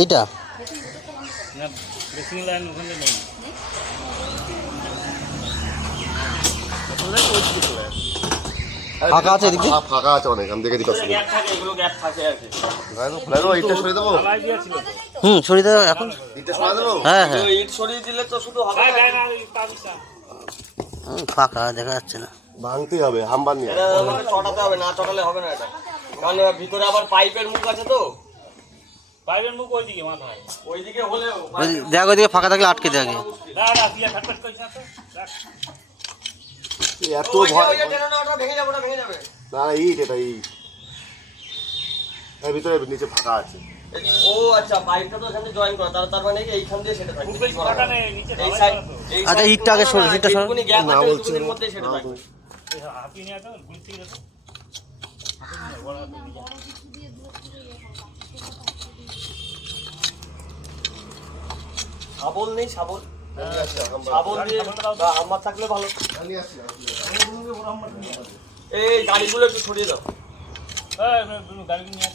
এইটা ফাঁকা আছে, ফাঁকা আছে অনেক, আমি দেখে দিচ্ছি। সরিয়ে দেবো এখন। হ্যাঁ হ্যাঁ, ফাঁকা দেখা যাচ্ছে না। ভাঙতেই হবে, হামবার নিয়ে চটাতে হবে, না চটালে হবে না এটা, কারণ ভিতরে আবার পাইপের মুখ আছে তো। পাইপের মুখ ওইদিকে মাথায়, ওইদিকে হলে দেখ, ওইদিকে ফাঁকা থাকলে আটকে দেয় আগে। এত ভয় ভেঙে যাবে, ওটা ভেঙে যাবে না, ইট এটা ইট, এর ভিতরে নিচে ফাঁকা আছে। ও আচ্ছা, পাইপটা তো এখানে জয়েন করা, তার মানে এইখান দিয়ে সেটা থাকবে। এই সাইড, আচ্ছা, ইটটা আগে সরো, ইটটা সরো। না বলছি এর মধ্যে সেটা থাকবে। শাবল নেই, শাবল শাবল দিয়ে বা হাম্মার থাকলে ভালো। এই গাড়িগুলো একটু সরিয়ে দাও,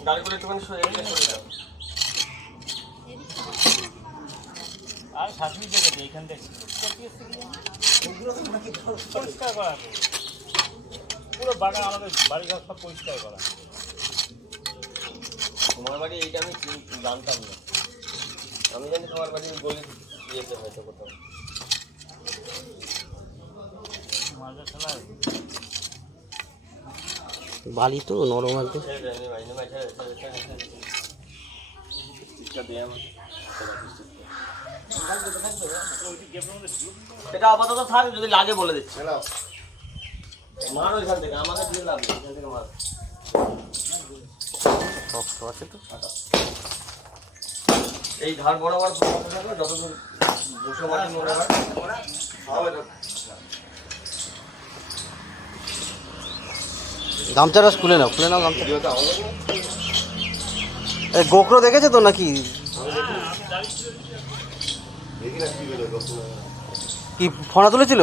গাড়িগুলো একটুখানি সরিয়ে দাও। আর শাশুড়ি দেখেছে এইখান থেকে পরিষ্কার করা, পুরো বাগান আমাদের বাড়ি ঘর সব পরিষ্কার করা। তোমার বাড়ি এইটা আমি জানতাম না, আমি জানি তোমার বাড়ি গলি দিয়েছে হয়তো কোথাও। বালি তো নরম আছে। এটা আপাতত থাক, যদি লাগে বলে দিচ্ছি। মারো এখান থেকে, আমাকে দিয়ে লাগবে এখান থেকে মারো। আছে তো, এই ধার বরাবর থাকবে, যতদূর দুশো মাটি মনে হয়। গামছাটা খুলে নাও, খুলে নাও গামছা। এই গোকরো দেখেছে তো নাকি? কি ফোনা তুলেছিল?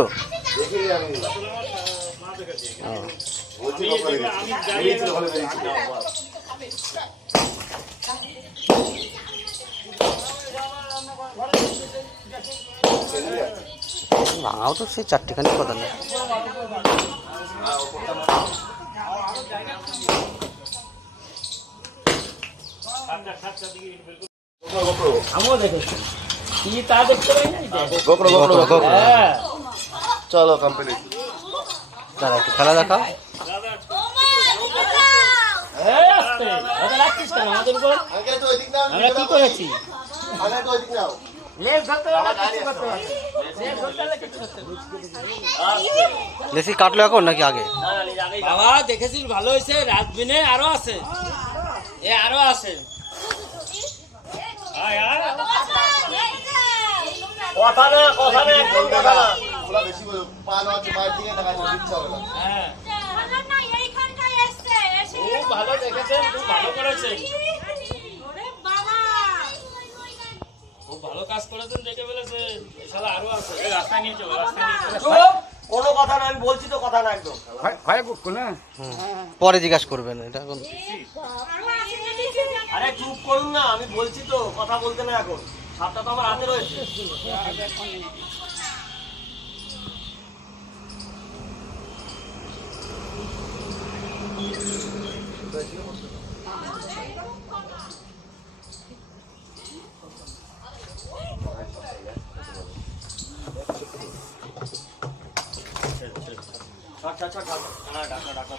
ভাঙাও তো সেই চারটেখানি কথা না। আমিও দেখেছি, কি তা দেখতে পাই না। চলো কোম্পানি, দাঁড়া একটু খেলা দেখা। আমরা কি করেছি? লেসি কাটলো এখন নাকি আগে? বাবা দেখেছিস, ভালো হয়েছে, রাজবিনে আরো আছে, এ আরো আছে। কথা না, কথা না, একদম কথা না। বেশি পান আছে, বাইরে থেকে টাকা দিতে হবে না। হ্যাঁ, খুব ভালো দেখেছেন, খুব ভালো করেছেন, খুব ভালো কাজ করেছেন, দেখে ফেলেছেন। এছাড়া আরো আছে, রাস্তায় নিয়ে চলো, রাস্তায় নিয়ে চলো। কোনো কথা না, আমি বলছি তো, কথা না একদম। পরে জিজ্ঞাসা করবেন এটা এখন। আরে চুপ করুন না, আমি বলছি তো, কথা বলতে না এখন। সাপটা তো আমার হাতে রয়েছে। ঢাকা